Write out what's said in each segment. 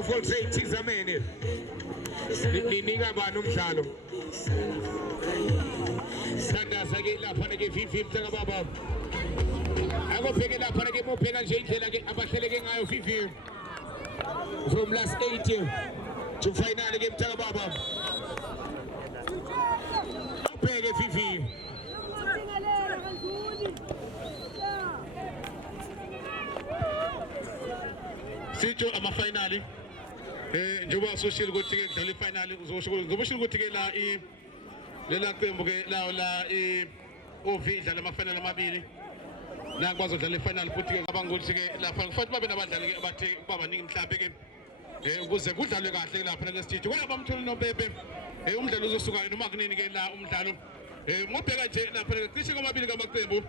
of all say Chizamene. Nininga Banum Shalom. Sanda Sagila Panagi 50 above. I will pick it up and I get more pen and change it again about telling I 50 from last 8 to final game Talababa. Pay the 50. Sito ama finali njoba social go ticket le finali social go ticket la lela tembo ke la ovi dlala ama final amabili la kwazo dlala le final futhi ke abangothi ke lapha kufanele babe nabadlali ke abathe babaningi mhlambe ke ukuze kudlalwe kahle lapha ke stage kwaba umtholi noBebe umdlalo uzosuka noma kunini ke la umdlalo ngobheka nje lapha ke cishe kwamabili kamaqembu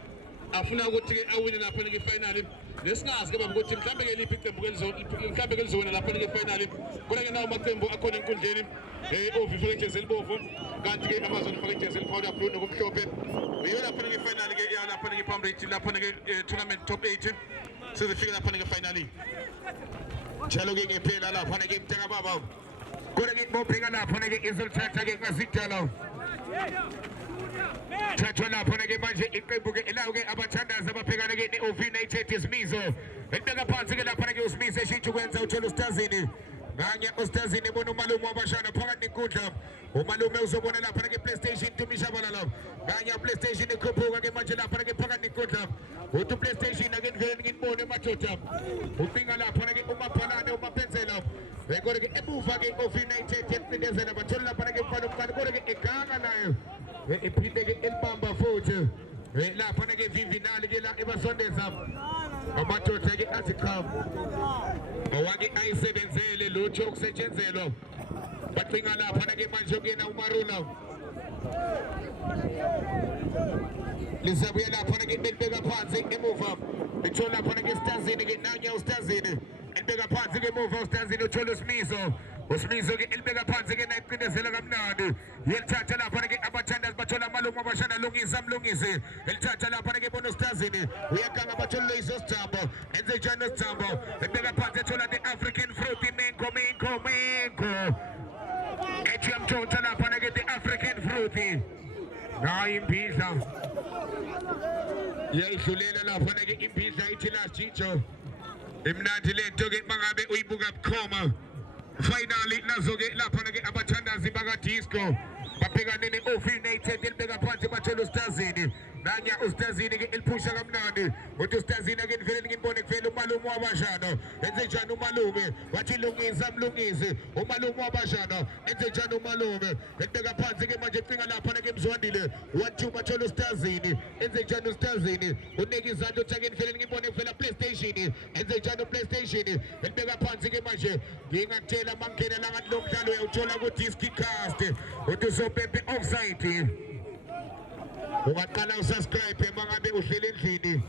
afuna ukuthi ke awine lapha ke final lesingazi ke baba ukuthi mhlambe ke liphi iqembu mhlambe ke lizona lapha ke final kule ke nawo maqembu akhona enkundleni ovi fake jezi elibovu kanti ke amazon fake jezi elipowder blue nokumhlophe iyo lapha ke final ke ya lapha ke phambili lapha ke tournament top 8 sizofika lapha ke finally njalo ke phela lapha ke mtaka baba kule ke bobheka lapha ke izolithatha ke ngasidala Thathwa lapho ke manje iqembu ke elawo ke abathandazi ababhekana ke neOV United isimizo ebeka phansi ke lapha ke uSmith eshithi ukwenza uthola uStazini nganye uStazini ebona umalume wabashana phakathi nenkundla umalume uzobona lapha ke PlayStation tumishabalala nganye PlayStation ekhuphuka ke manje lapha ke phakathi nenkundla uthi PlayStation ake ndleleni nginibone madoda ucinga lapha ke umaphalane umapenzela rekord ke ebuva ke OV United yepindezela bathola lapha ke mfana umfana kodwa ke eganga nayo iphinde ke elibamba futhi lapha ke vivinali ke la ebasondeza amadoda ke aziqhamu awake ayisebenzele lutho okusetshenzelwa bacinga lapha ke manje kuyena uMarula lisabuya lapha ke belibeka phansi emuva lithola lapha ke Stazini ke nanya uStazini elibeka phansi ke emuva uStazini uthola uSmizo ke elibeka phansi ke nayiqindezela kamnandi yelithatha lapha ke abathandazi bathola amalume abashana mlungisi elithatha lapha ke bona uStazini uyakanga bathola isosithambo enze njani usithambo elibeka phansi ethola the African fruit mengo ethi amthotha lapha ke the African fruit hayi impidla yayidlulela lapha ke impidla ithi last chicho imnandi lento ke mangabe uyibuka bukhoma finally nazo ke lapha ke abathandazi baka disco babhekane neOV United elibeka phansi bathola uStazini nanya uStazini ke eliphusha kamnandi uthi uStazini ke ndivele ngibone kuvela umalume wabashana enze njani umalume wathi lungisa mlungisi umalume wabashana enze njani umalume elibeka phansi ke manje cinga lapha ke Mzwandile 1-2 bathola uStazini enze njani uStazini unike izandla uthi ke ndivele ngibone kuvela PlayStation enze njani uPlayStation elibeka phansi ke manje ngingathela mangena la ngathi lo mdlalo uyawuthola ku Discast uthi sopepe offside ungaqala usubscribe mangabe uhlele endlini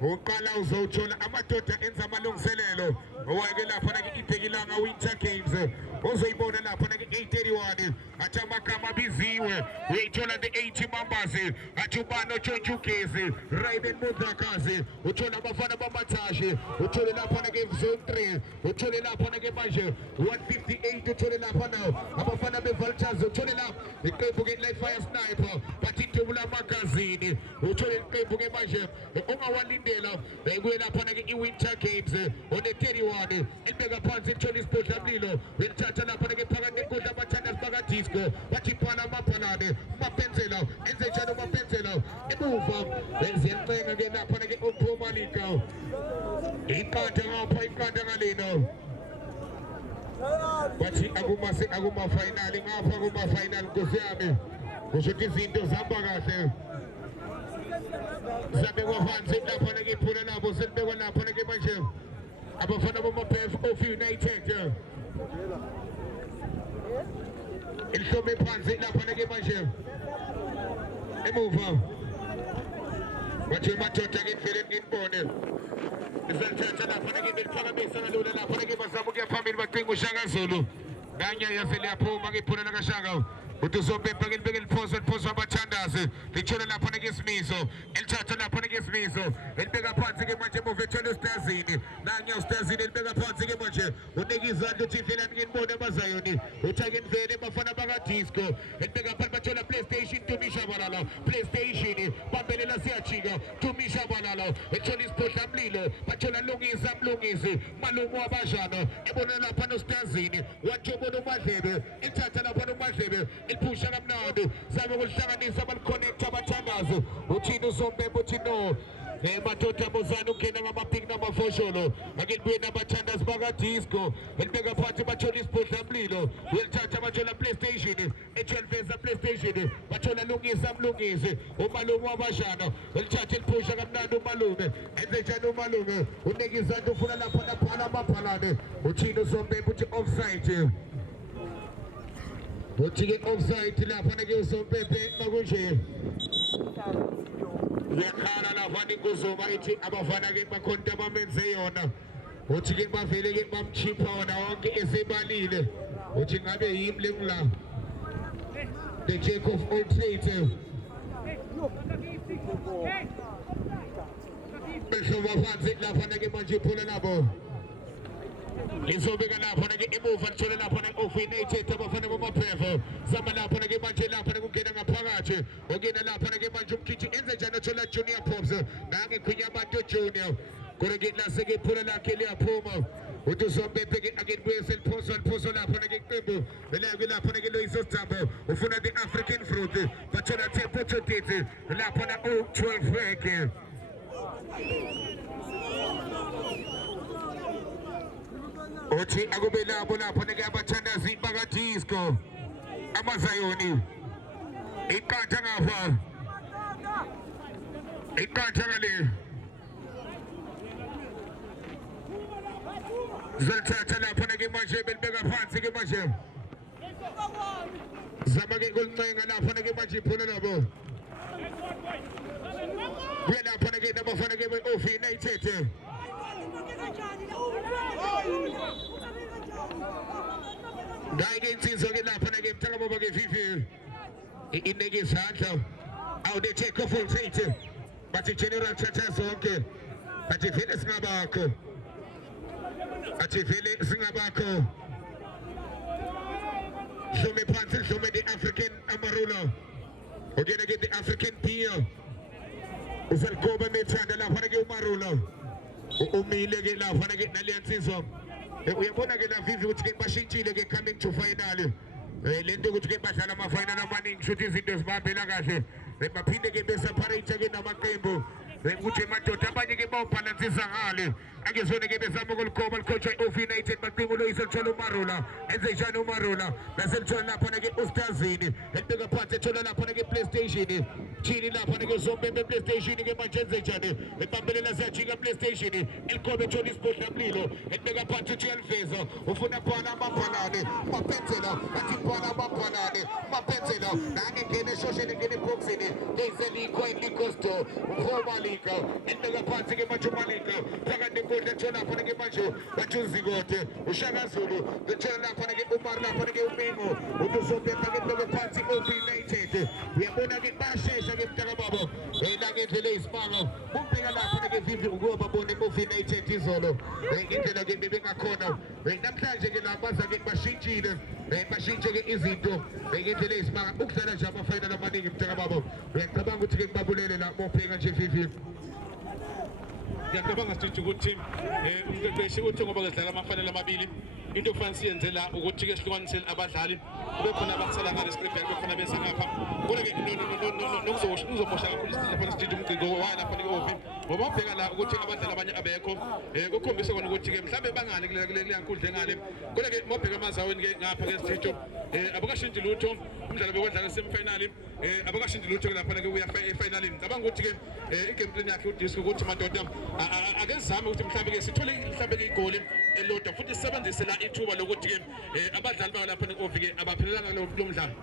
uqala uzothola amadoda enza amalungiselelo owake lapha ke ibhekilanga Winter Games uzoyibona lapha ke 831 athi amagama abiziwe uyithola the 80 members athi ubano Tshontshu Raiden Mudrakazi uthola abafana bamathashi uthole lapha ke zone 3 uthole lapha ke manje 158 uthole lapha nawo abafana beValters uthole lapha iqembu ke Live Fire Sniper bathi Thebula magazini uthole iqembu ke manje ungawalindela kuye lapha ke iWinter Games on the 31 elibeka phansi ithola isibhodla mlilo welithatha lapha ke phakathi nenkundla abathandazi baka disco bathi phana amaphalane umapenzela enze njalo umapenzela ebuva benzencenga ke lapha ke uPromalika iqanda ngaleno bathi akuma final ngapha kuma final Nkosi yami kusho izinto zihamba kahle sabekwa phansi lapha ke iphula labo selibekwa lapha ke manje abafana bamaPF of United ilhlome phansi lapha ke manje emuva bathi madoda ke ndleleni nginibone isathatha lapha ke beliphakamisa ngalula lapha ke bazama ukuya phambili bacinga uShaka Zulu Nanya yafeli hapo magipuna na kashaga. Utusombe pagil pagil poso abachandazi. Lichona la pone gesmiso. El chacha la pone gesmiso. El pega panzi che mangia moveccione stazini. Nanya stazini el pega panzi che mangia. Unegizando tifila ngin mode bazayoni. Utagin vede mafana bagatisco. El pega palpachola PlayStation to Misha Balalo. PlayStation pambele la siachiga to Misha Balalo. Echoni sport amlilo. Pachola lungisi. Malumu abajano. Ebona la pano stazini. Wachobo no madebe. El chacha la pano madebe. Il pusha kamnandi sabe ukuhlanganisa abalikhonekta abathandazo uthini uzombe uthino madoda mozana ukena ngamapiki namafosholo akelibuye nabathandazi bakadisco elibeka phansi bathola isibhodla mlilo welithatha bathola PlayStation e12 PlayStation bathola mlungisi umalume wabashana elithatha elipusha kamnandi umalume enzenjani umalume unika izandla ufuna lapha laphala amaphalane uthini uzombe uthi offside Uthi offside lapha nake usompepe makunje yakhala lapha nikuzoma ithi abafana ke bakhonta bamenze yona uthi ke bavele ke bamchipha wona wonke esebalile uthi ngabe yimi lengula the jack of all trades beshoba phansi lapha nake manje phula nabo Izobeka lapha nake emuva lithola lapha nake United abafana bamaphefo zama lapha nake manje lapha nake ungena ngaphakathi ongena lapha nake manje umkhithi enze njani uthola Junior Pops nange khwinya abantu Junior kodwa ke laseke phula lakhe liyaphuma uthi uzombepe ke akelibuye seliphoso lapha nake iqembu beleke lapha nake Loyiso Tambo ufuna the African fruit bathola Tempo Totiti lapha na 12 weke Uthi akube labo lapho nake abathandazi bakadisco amazayoni iqatha ngapha iqatha ngale zolthatha lapho nake manje belibeka phansi ke manje zama ke kuluncenga lapho nake manje iphona nabo kuya lapho nake nabafana ke United Daike insizwa ke lapha nake mthaka baba ke Vivi ineke izandla awu the check of all trade bathi general chacha zonke bathi vele singabakho Shome phansi shome the African amarula ugena ke the African beer usalikoba methanda lapha nake umarula umile ke lapha nake naliyansizwa uyabona ke la Vivi ukuthi ke bashintshile ke coming to final lento ukuthi ke badlala ama final amaningi shothi izinto zibambela kahle baphinde ke beseparate ke namaqembu ukuthi madoda abanye ke bawubhalansisa ngale angezone ke bezama ukulikhoba licoach United baqingo Loyiso lithola uMarula enze njani uMarula bese lithola lapha ke uStazini elibeka phansi ethola lapha ke PlayStation chini lapha ke zombe PlayStation ke manje enze njani ebambelela siyajika PlayStation elikhobe ethola isibhodla mlilo elibeka phansi uThelfeza ufuna phana amaphalane mapenzela athi phana amaphalane mapenzela nange ngene social ngene boxini ngezeli coin likosto uMalika elibeka phansi ke manje uMalika phakathi Lethola lapha ke manje bathunzikote uShaka Zulu lethola lapha ke Umar lapha ke uMingo utuzobepha ke lobe phansi United uyabona ke bashesha ke mntaka babo la ngendlela eyisimanga umbeka lapha ke Vivi ukuba babone United izolo ngendlela ke bebengakhona namhlanje ke labaza ke bashintshile bashintshe ke izinto ngendlela eyisimanga ukudlala nje ama final amaningi mntaka babo uyacabanga ukuthi ke ngibabulele la mobheka nje Vivi Ngiyacabanga sithi ukuthi umqeqeshi uthi ngoba kedlala amafanele amabili into okufanele siyenze la ukuthi ke sihlukanisele abadlali kube khona abasala ngale script kube khona bese ngapha kodwa ke uzomosha kakhulu lapha nesithi umgqiqo wa lapha ke ofi ngoba ubheka la ukuthi abadlali abanye abekho kukhombisa kona ukuthi ke mhlambe bangane kule yankundla engale kodwa ke mobheka amazaweni ke ngapha ke sithi abakashintshi lutho umdlalo bekwadlala semifinal abakashintshi lutho ke lapha ke uya efinalini ngicabanga ukuthi ke igame plan yakhe udisco ukuthi madoda akezame ukuthi mhlambe ke sithole mhlambe ke igoli elodwa futhi sisebenzise la ithuba lokuthi ke abadlali bayo lapha ke ofike abaphelelanga lo mdlalo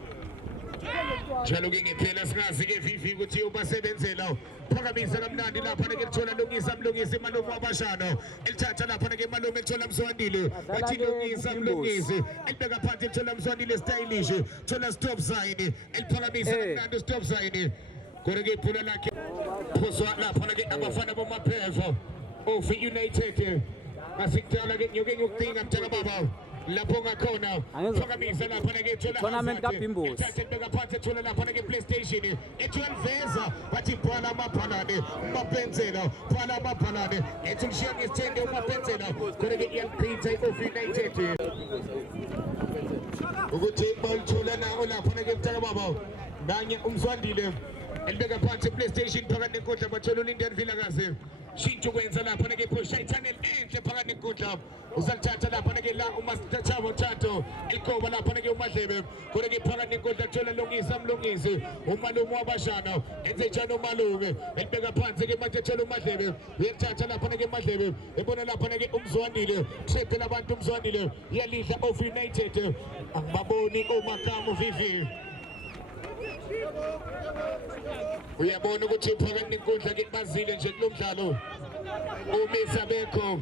njalo ke ngephela singazi ke vivi ukuthi ubasebenzela phakamisa kamnandi lapha ke lithola lungisa mlungisi malume wabashano elithatha lapha ke malume lithola Mswandile athi lungisa mlungisi elibeka phansi lithola Mswandile stylish thola stop sign eliphakamisa kamnandi stop sign kore ke iphula lakhe phoswa lapha ke abafana bomaphefo of United asikuthala ke nyoke ngokudinga mthaka baba lapho ngakhona phakamisa lapha ke thola tournament kaBhimbozi beka phansi thola lapha ke PlayStation e12 bathi bhala amaphalane mapenzela bhala amaphalane ethi lishiya ngesithende umapenzela kore ke iyaphinza of United ukuthi baluthola nawo lapha ke mthaka baba nanye uMswandile elibeka phansi PlayStation phakathi nenkundla bathola uLindian Vilakazi shintsho kwenza lapha ke phosha ithangel enhle phakathi nenkundla uzalithatha lapha ke la uMaster Chato elikoba lapha ke uMadlebe kore ke phakathi nenkundla thola lungisa mlungisi umalume wabashana enze njalo umalume elibeka phansi ke manje thola uMadlebe uyathatha lapha ke Madlebe ebona lapha ke uMzwandile triple labantu uMzwandile iyalidla of United angibaboni omakamu vivi uyabona ukuthi phakathi nenkundla ke bazile nje kulomdlalo umisa bekho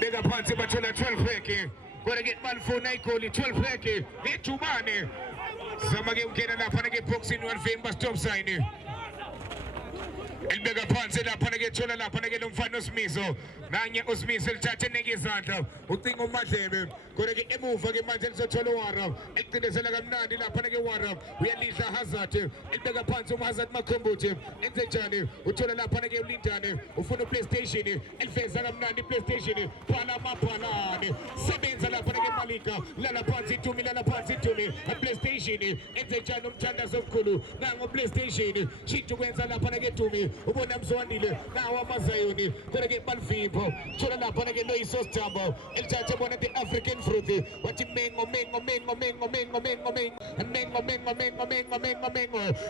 beka phansi bathola 12 pack kodwa ke balifuna igoli 12 pack ejubane zama ke ungena lapha ke boxing walivimba stop sign elibeka phansi lapha ke thola lapha ke lomfana uSimiso nanye uSimiso lithathe neke izandla ucinga uMadlebe kodwa ke emuva ke manje lisothola uWara eqindezela kamnandi lapha ke uWara uyalidla Hazard elibeka phansi uHazard Makhombothi enze njani uthola lapha ke uLindane ufuna uPlayStation elifeza kamnandi iPlayStation phala amaphalane sebenza lapha ke Malika lala phansi Tumi lala phansi Tumi iPlayStation enze njani umthandazo omkhulu nango PlayStation shintsho kwenza lapha ke Tumi ubona Mzwandile nawo amazayoni kodwa ke balivimbo thola lapha ke Loyiso Stambo elithathe bona the African fruit wathi mengo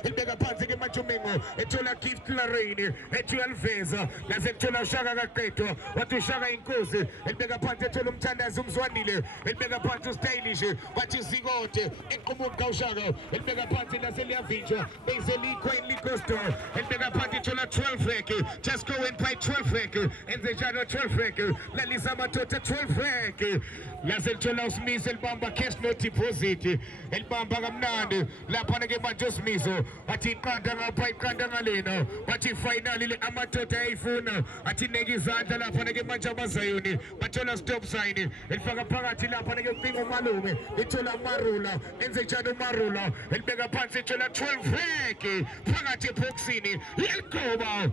elibeka phansi ke majumengo ethola gift Lorraine e12 lase ethola uShaka kaqedwa wathi uShaka inkosi elibeka phansi ethola umthandazo uMzwandile elibeka phansi uStylish wathi Zikode eqhumuka uShaka elibeka phansi lase liyavinjwa beyiselikho Licosto elibeka phansi thola 12 pack just go and buy 12 pack enze njalo 12 pack lalisa amadoda 12 pack lase lithola uSimiso elibamba cash no deposit elibamba kamnandi lapha ke manje uSimiso athi iqanda ngapha iqanda ngalena bathi finally le amadoda ayifuna athi neke izandla lapha ke manje abazayoni bathola stop sign elifaka phakathi lapha ke ucinga umalume lithola Marula enze njalo uMarula elibeka phansi ethola 12 pack phakathi eboxini yelikoba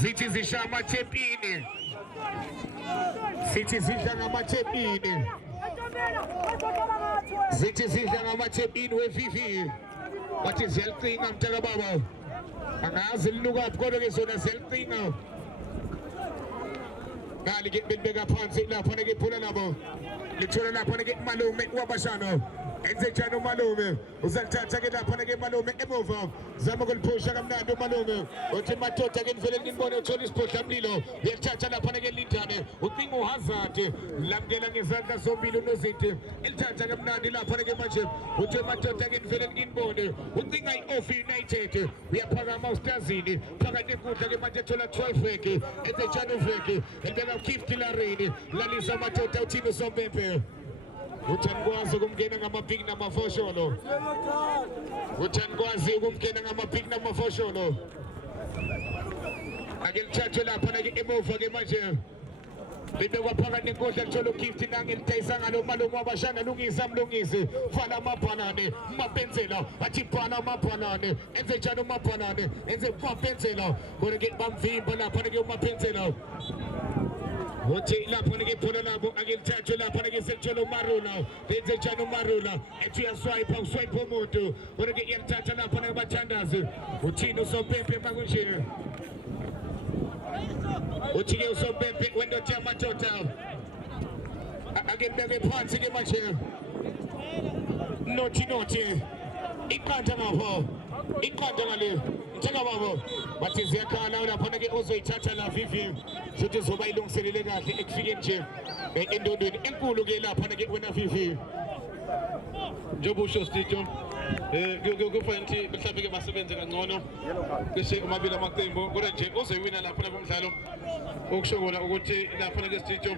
zithi zisha amathepini sithi zidla ngamathepini zithi zidla ngamathepini wevivi bathi ziyalicinga mtaka baba angazi linukaphi kodwa ke zona ziyalicinga nali ke belibeka phansi lapha ke phula labo lithola lapha ke malume wabashano enze njani umalume uzalithatha ke lapha ke malume emuva zama ukuliphusha kamnandi umalume uthi madoda ke nivele ninibone uthola isibhodla mlilo uyathatha lapha ke Lindane ucinga uHazard lamkela ngezandla zombili uNozinti elithatha kamnandi lapha ke manje uthi madoda ke nivele ninibone ucinga iOf United uyaphakama uStazini phakathi enkundla ke manje thola 12 pack enze njani uveke elibeka gift Lorraine lalisa amadoda uthini uSombembe uthanikwazi ukumngena ngamabhig namafosholo uthanikwazi ukumngena ngamabhig namafosholo akelithathwe lapha ke emuva ke manje libekwa phakathi nenkundla lithola ugift nangilidayisa ngalo malume wabashana lungisa mlungisi fala amabhanane mapenzela athi bhala amabhanane enze njani umabhanane enze mapenzela kodwa ke bamvimba lapha ke umapenzela uthi lapho ke phona labo akelithathwe lapha ke selithola uMarula benze njani uMarula ethi uyaswipe uswipe umuntu kodwa ke iyalithatha lapha ke bathandazi uthini uSompempe makunje uthi ke uSompempe wendoda yamadoda akebeke phansi ke manje nothi iqanda ngapho iqanda ngale njeka babo bathi ziyakhala lapha ke ozoyithatha la vivi futhi zoba ilungiselele kahle ekufikeni nje endondweni enkulu ke lapha ke wena vivi njengoba usho Stitho kufanele mhlawumbe ke basebenze kangcono bese umabili amaqembu kodwa nje ozoyiwina lapha kumdlalo okusho kona ukuthi lapha ke Stitho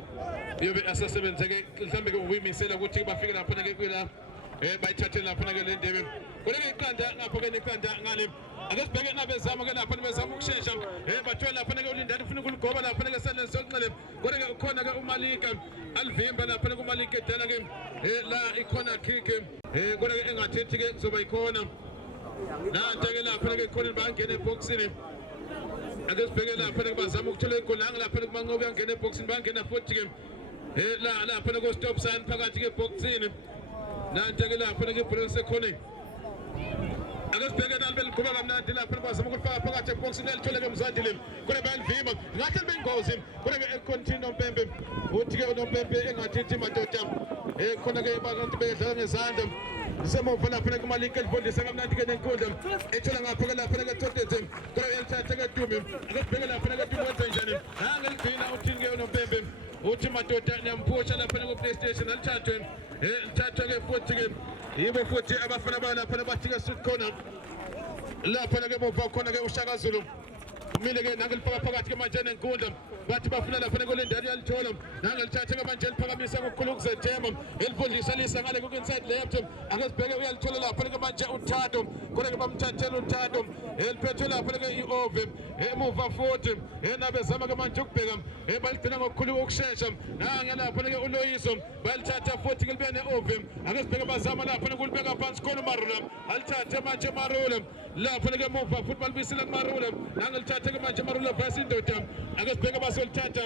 yobe asasebenze ke mhlawumbe ke uyimisela ukuthi bafike lapha ke kwila bayithathe lapha ke le ndebe kodwa ke iqanda ngapha ke neqanda ngale ake sibheke nabezama ke lapha bezama ukushesha bathola lapha ke ulindani ufuna ukuligoba lapha ke sandleni sokunxele kodwa ke ukhona ke uMalika alivimba lapha ke uMalika edala ke la ikhona kick kodwa ke engathethi ke kuzoba ikhona nanje ke lapha ke ikhona bangena eboxini ake sibheke lapha ke bazama ukuthola igolanga lapha ke manqobe yangena eboxini bangena futhi ke lapha ke stop sign phakathi ke boxini nanje ke lapha ke Bruce ekhona akasibheke nalibeli kuba kamnandi lapha bazama ukufaka phakathi eboxini elithole ke Mzandile kodwa bayalivima ngathi libengozi kodwa ke continue Mpembe uthi ke uNompembe engathithi madoda khona ke abantu bedlala ngezandla semuva lapha kuMalika elifundisa kamnandi ke nenkundla ethola ngapha ke lapha ke Totete kodwa elithatha ke Dumi akasibheke lapha ke Dumi wenza njani angelivina uthini ke uNompembe uthi madoda niyamphusha lapha ku PlayStation alithathwe lithathwa ke futhi ke yibo futhi abafana balapha bathi ke street corner lapha ke muva khona ke uShaka Zulu kumile ke nangelifaka phakathi ke manje nenkundla bathi bafuna lapha kolendani yalithola nangelithatha ke manje eliphakamisa ngokukhulu ukuzethemba elifundisa lisa ngale ku inside left akasibheke uyalithola lapha ke manje uThando kodwa ke bamthathela uThando eliphethe lapha ke iOve emuva futhi nabezama ke manje ukubheka baligcina ngokukhulu ukushesha nangelapha ke uLoyiso balithatha futhi ke libe neOve akasibheke bazama lapha kulibeka phansi khona uMarula alithathe manje Marula lapha ke muva futhi balibisela kuMarula nangelithatha ke manje Marula versus indoda akasibheke basolithatha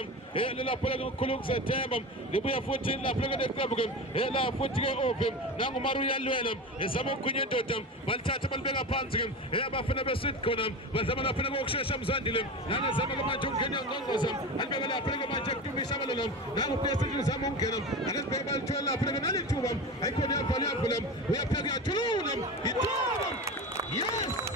lapha ke ngokukhulu ukuzethemba libuya futhi lapha ke neqembu ke la futhi ke Ove nanguMaru uyalwela ezama ukugwinya indoda balithatha balibeka phansi ke abafana besit khona bazama lapha ngokushesha Mzandile nangezama ke manje ukungena ngqongqoza alibeka lapha ke manje kutumisha balona nanguPlesile uzama ukungena akasibheke balithola lapha ke nalithuba ayikhona yavula uyapheka yathula ithuba yes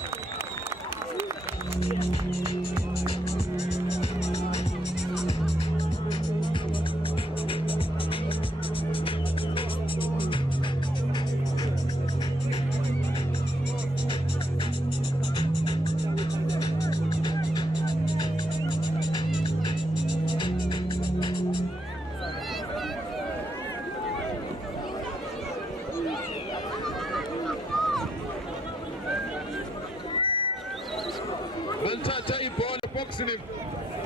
balithatha ibhola boxini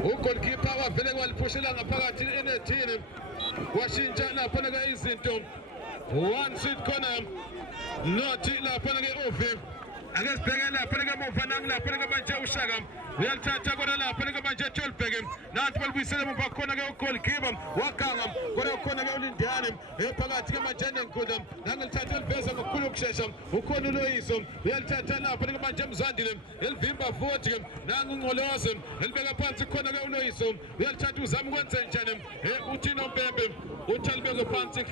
ugoalkeeper wavele waliphushela ngaphakathi enethini washintsha lapha ke izinto one seat corner nothi lapha ke Ove akasibheke lapha ke muva lapha ke manje uShaka uyalithatha kodwa lapha ke manje Tolbeke nathi balibuyisela muva khona ke ugoalkeeper wakanga kodwa khona ke uLindani phakathi ke manje nenkundla nangelithatha eliveza ngokukhulu ukushesha ukhona uLoyiso uyalithatha lapha ke manje Mzandile elivimba futhi nangungqoloze elibeka phansi khona ke uLoyiso uyalithatha uzama ukwenza njani uthi Nompembe uthi alibeke phansi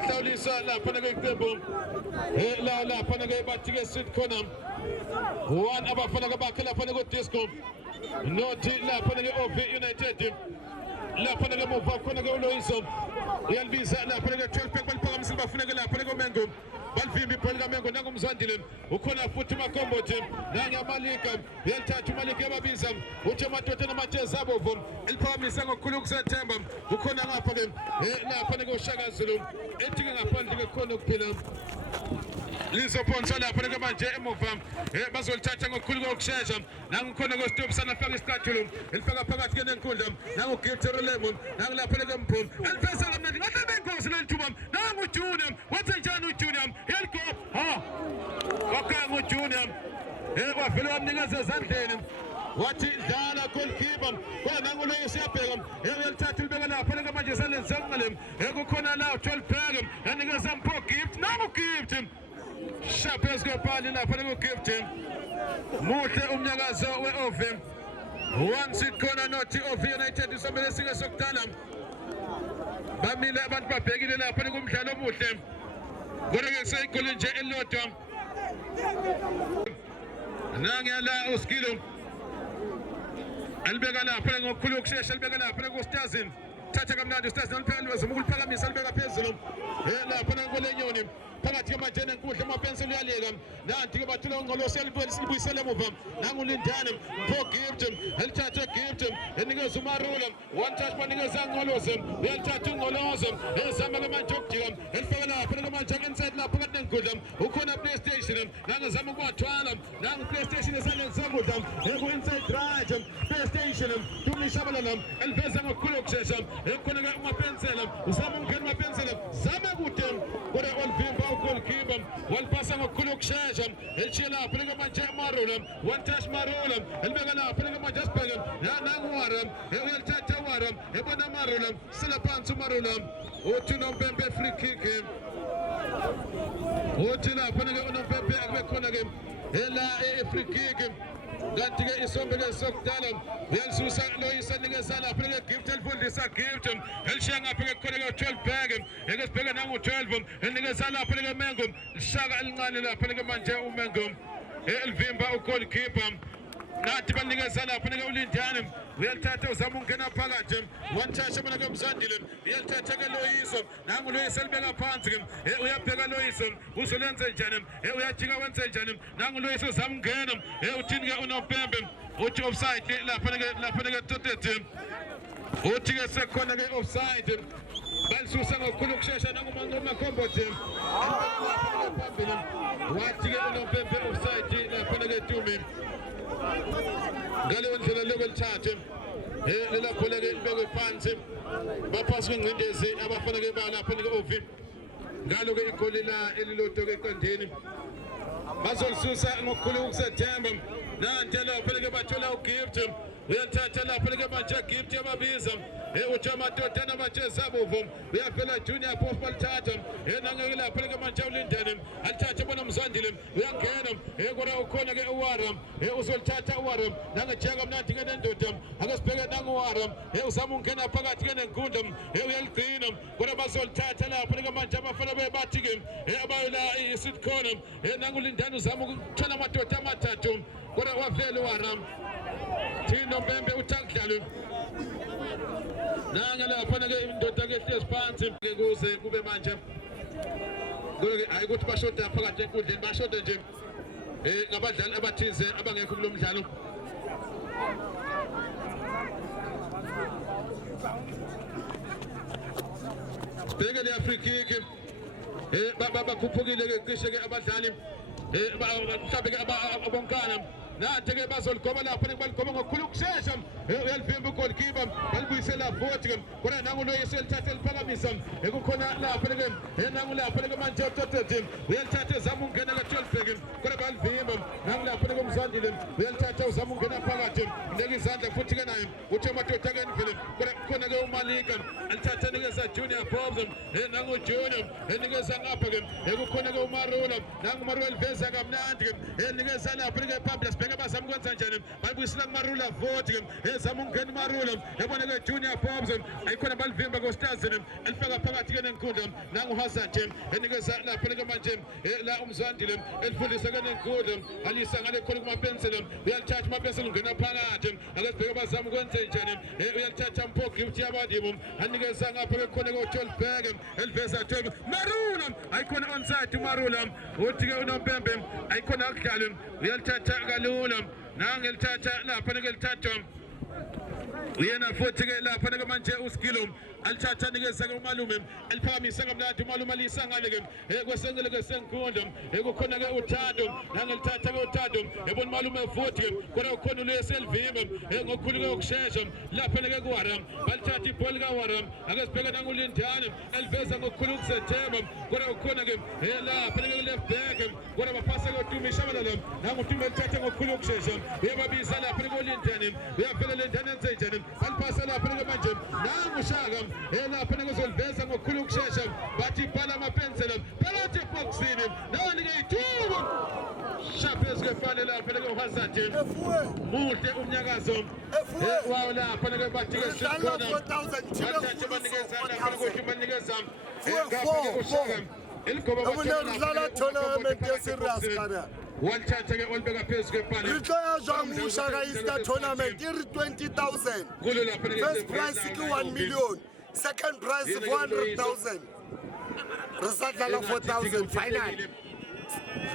Hlawulisa lapha ke iqembu lapha ke bathi ke street corner one abafana ke bakhe lapha ke Disco nothi lapha ke Ove United lapha ke muva khona ke uLoyiso uyalibiza lapha ke 12 pack baliphakamisa bafuna ke lapha ke Mengo balivimba ibhola kaMengo nangumzandile ukhona futhi uMakombothi nangamalika uyalithatha uMalika yababiza uthi amadoda namajezi abovu eliphakamisa ngokukhulu ukuzethemba ukhona ngapha ke lapha ke uShaka Zulu ethi ke ngaphandle ke khona ukuphila lizophonsa lapha ke manje emuva bazolithatha ngokukhulu ukushesha nangikhona ke stop sana faka isicathulo elifaka phakathi ke nenkundla nanguGilter Lemon nangilapha ke Mpho elifesa kamnandi ngahle bengozi lelithuba nanguJunior wenze njani uJunior helgo ha wakanga uJunior wavele wamnikeza ezandleni wathi dlala goalkeeper kodwa nanguLoyiso siyabheka uyalithatha libeka lapha ke manje esandleni sokunxele kukhona la 12 pack yanikeza Mpho gift nangugift Shapes kopali lapha kugift muhle umnyakazo weOve one seat corner nothi Ove United usombele sike sokudala bamile abantu babhekile lapha kumdlalo omuhle kodwa ke seyigoli nje elilodwa nangiyala uSkilo alibeka lapha ngokukhulu ukushesha alibeka lapha kuStazini uyalithatha kamnandi Stars naliphela zama ukuliphakamisa libeka phezulu lapha nangolenyoni phakathi kwamajene enkundla amapenseli uyaleka nanti ke bathula ungqolosi libuyisele emuva nangulindane Mpho Gift elithathe Gift enikeza uMarula one touch banikeza ngqolosi uyalithatha ungqolosi ezama ke manje ukujika elifika lapha manje inside lapha phakathi nenkundla ukhona PlayStation nangezama ukwathwala nangu PlayStation esandleni sokudla eku inside right PlayStation tumishabalala eliveza ngokukhulu ukushesha ekhona ke umapensela uzama ukungena umapensela zama kude kodwa olvimba goalkeeper walipasa ngokukhulu ukushesha elitshiye lapha leke manje Marula one touch Marula elibeka lapha leke manje asibheke nanguwara uyalithatha wara ebona Marula sila phansi uMarula uthi uNompempe free kick uthi lapha leke uNompempe akube khona ke free kick kanti ke isombe lesokudala uyalisusa loyisa nikeza lapha ke Gift elifundisa Gift elishiya ngapha ke khona ke 12 bag ekesibheka nangu 12 enikeza lapha ke Mengo shaka elincane lapha ke manje uMengo elivimba ugoalkeeper nathi banikeza lapha ke uLindane uyalithatha uzama ukungena phakathi one touch abona ke Mzandile uyalithatha ke Loyiso nangu Loyiso elibeka phansi ke uyabheka Loyiso uzolenza njani uyajika wenze njani nangu Loyiso uzama ukungena uthini ke uNompempe uthi offside lapha ke Totete uthi ke sekhona ke offside balisusa ngokukhulu ukushesha nangumakhombothi phambili wathi ke uNompempe offside lapha ke Tumi ngaleyo ndlela lokulithathe lela bhola ke libekwe phansi baphasi kwengcindezi abafana ke balapha ke Ovi ngalo ke igoli la elilodwa ke eqondeni bazolisusa ngokukhulu ukusethemba nanti lapha ke bathola uGift uyathatha lapha ke manje Gift yababiza uJamadodana bachezabuvu uyavela Junior Pop balithatha nangeke lapha ke manje uLindane alithatha bona Mzandile uyangena kodwa ukhona ke uWara uzolithatha uWara nangejeka mnandi ke nendoda akasibheke nanguWara uzama ukungena phakathi ke nenkundla uyaligcina kodwa bazolithatha lapha ke manje abafana bebathi ke abayela isit corner nanguLindane uzama ukuthola amadoda amathathu kodwa wavela uWara Thino Mpempe uthakudlalo nanga lapha ke indoda ke hlezi phansi kuze kube manje kodwa hayi ukuthi bashoda phakathi enkundleni bashoda nje ngabadlali abathize abangekho kulo mdlalo bheke le free kick bakhuphukile ke cishe ke abadlali mhlawumbe ke abonkana nathi ke bazoligoba lapha baligoba ngokukhulu ukushesha uyalivimba ugoalkeeper balibuyisela futhi ke kodwa nangu Loyiso elithatha eliphakamisa kukhona lapha ke nangu lapha ke manje uTotete uyalithatha uzama ukungena ke 12 bag kodwa balivimba nangu lapha ke Mzandile uyalithatha uzama ukungena phakathi ndeke izandla futhi ke naye uthi amadoda ke endlini kodwa khona ke uMalika alithatha nikeza Junior Bobs nangu Junior enikeza ngapha ke kukhona ke uMarula nangu Marula eliveza kamnandi ke enikeza lapha ke Public bazama ukwenza njani balibuyisela kuMarula vote ezama ukungena uMarula yabona ke Junior Bobs ayikhona balivimba koStars elifaka phakathi ke nenkundla nangu Hazard enikeza lapha ke manje la uMzandile elifundisa ke nenkundla alisa ngale khona kumapensela uyalithatha umapensela ungena phakathi akasibheke bazama ukwenza njani uyalithatha Mpho Gift yabadibo anikeza ngapha ke khona ke 12 bag eliveza 12 Marula ayikhona onside uMarula uthi ke uNompempe ayikhona akudlala uyalithatha kalula nangelithatha lapha nelithatha uyena futhi ke lapha ke manje uSkilo alithatha nikeza ke umalume eliphakamisa kamnandi umalume alisangale ke kwesengele ke senkundla kukhona ke uThando nangelithatha ke uThando yabona umalume futhi kodwa ukhona leselivimba ngokukhulu ke ukushesha lapha ke kuWara balithatha ibhola kaWara akasibheka nanguLindane eliveza ngokukhulu ukusethemba kodwa ukhona ke lapha ke left back kodwa bapasa ke Tumi Shabalala nanguTumi elithatha ngokukhulu ukushesha uyababiza lapha ke uLindane uyavela Lindane enze njani balipasa lapha ke manje nanguShaka lapha ngizoliveza ngokukhulu ukushesha bathi bhala amapensela phakathi eboxini nani ke ithuba shaphes ke fane lapha ke uHazard muhle umnyakazo wawo lapha ke bathi ke sikhona bathathe banikeza lapha ukuthi banikeza ngapha ke uShaka eligoba abunodlala tournament yeserious kana walthatha ke olbeka phezulu kepana Ritloya jwangu uShaka Easter tournament iri 20,000 kulo lapha first prize ke 1 million Second prize 400,000. Resadlala 4,000 final.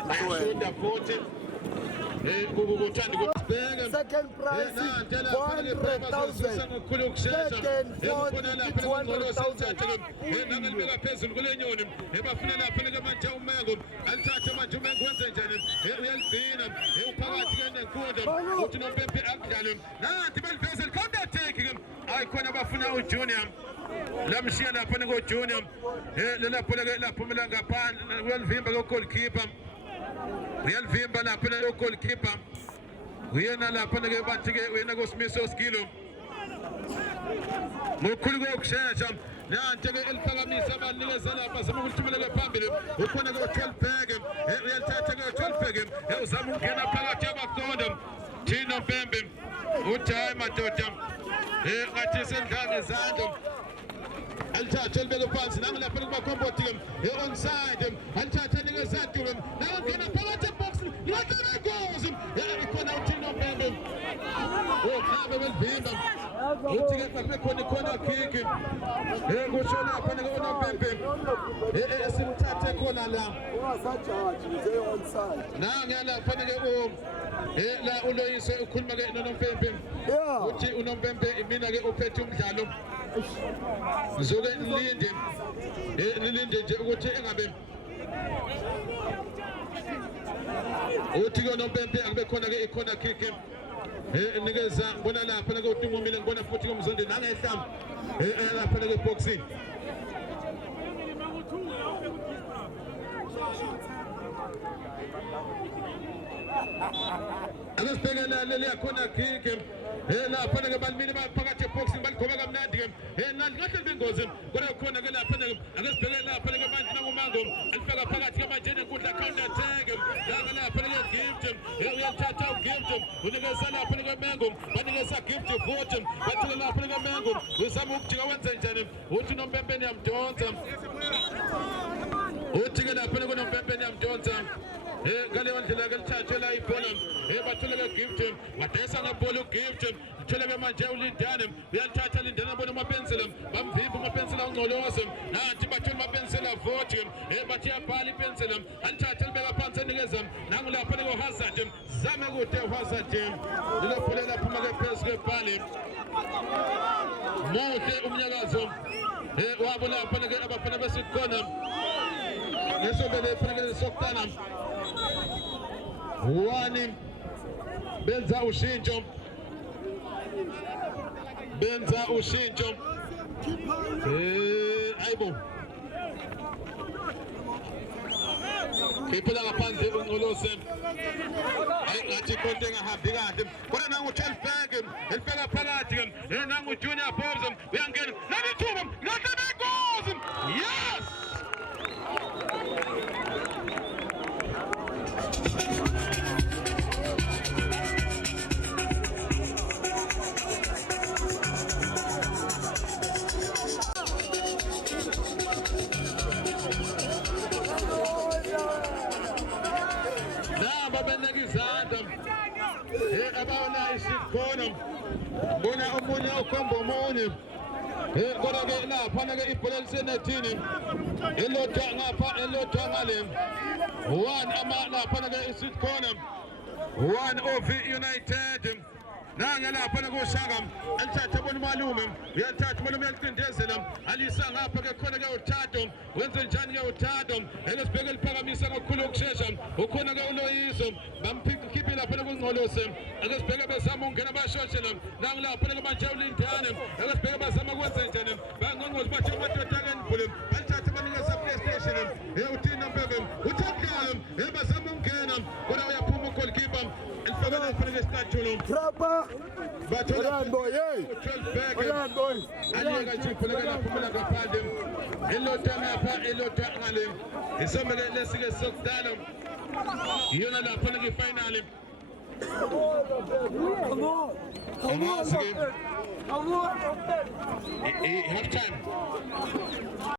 Ayashonda futhi kubuthanda ukubheka Second prize 400,000. Second, fourth, 200,000. nangalibeka phezulu kulenyoni ebafuna lapha manje umengo alithathe manje umengo wenze njani uyalivina uphakathi kenenkundla uthi nompempe akudlale nanti baliveza counter attack ke ayikhona abafuna uJunior lamshiya lapha ngo Junior lapho ke laphumela ngaphandle uyalivimba ke goalkeeper uyalivimba lapha lo goalkeeper uyena lapha ke bathi ke uyena koSimiso Skilo ngokukhulu kokushesha nanti ke eliphakamisa abanikeza lapha zama ukuthumela phambili ukhona ke uTwelbhek uyalithatha ke uTwelbhek uzama ukungena phakathi abakonda Thino Mpembe uthi hayi madoda ngathi sendlanga izandla alithatha elibeke phansi nami lapha kumakhombothi ke onside alithatha nikeza Dube nangena phakathi ebox lathela goals ikhona uThino Mpembe ukhabe belivimba uthi ke bekhona khona kick kusho lapha ke uNompempe esimthathe khona la Ungasajaji nje onside. nangela lapha ke la uloyise ukhuluma ke noNompempe Yeah. uthi uNompempe mina ke uphethe umdlalo ngizoke nilinde nje ukuthi engabe uthi ke uNompempe akube khona ke ikhona kick nikeza ngibona lapha ke uTingomile ngibona futhi komzondi nangehlamba lapha ke boxing akasibhekela leli yakhona kick lapha ke balimini baphakathi eboxing baligoba kamnandi ke nandi kahle bengozi kodwa khona ke lapha akasibhekela lapha ke manje nangumango alifaka phakathi ke manje enkundla counter attack lapha ke gift uyathatha ugift unikeza lapha ke Mengo banikeza gift futhi bathela lapha ke Mengo uzama ukujika wenze njani uthi uNompempe yamdonsa uthi ke lapha ke uNompempe yamdonsa ngaleyo ndlela ke lithathwe la ibhola bathole ke gift wadesa ngebhola ugift thole ke manje uLindane uyalithatha Lindane abona amapensela bamvimba amapensela ungcoloze nanti bathole amapensela vote bathi yabhala ipensela alithatha libeka phansi enikeza nangu lapha ke Hazard zame kude uHazard lilophola lapha ke phezulu kwebhali muhle umnyakazo wabo lapha ke abafana besikhona ngesobele efanele sokutana wani benza ushintsho ayibo iphela ngaphandle ungcolose ngathi konke engahambi kahle kodwa nangu Twelbhek elifeka phakathi nangu Junior Bobs uyangena nanithuba ngahle goals yes abawona isikhona bona omunye ukhomba omunye kodwa ke lapha ke ibhola lisenethini elodwa ngapha elodwa ngale one lapha ke isikhona one of United nanga lapha kushaka alithatha bona malume uyathatha malume uyaqindezela alisa ngapha ke khona ke uThado wenze njani ke uThado elesibheke liphakamisa kakhulu ukushesha ukhona ke uLoyiso bamphikiphi lapha kungcolose akesibheke bezama ungena bashoshela nanga lapha ke manje uLindane akesibheke bazama kwenza njani bangongqozi bathe amadoda kanibhule balithatha banikeza PlayStation uThina Mpembe uThakala bazama ungena kodwa uyaphuma ugoalkeeper elifaka lapha ke statue Proper. Hold boy, hey. Hold boy. aliyeka chiphuleka laphumela ngaphandle elodwa ngapha elodwa ngale isomele lesike sokudala iyona lapha ke final Come on. Come on. half time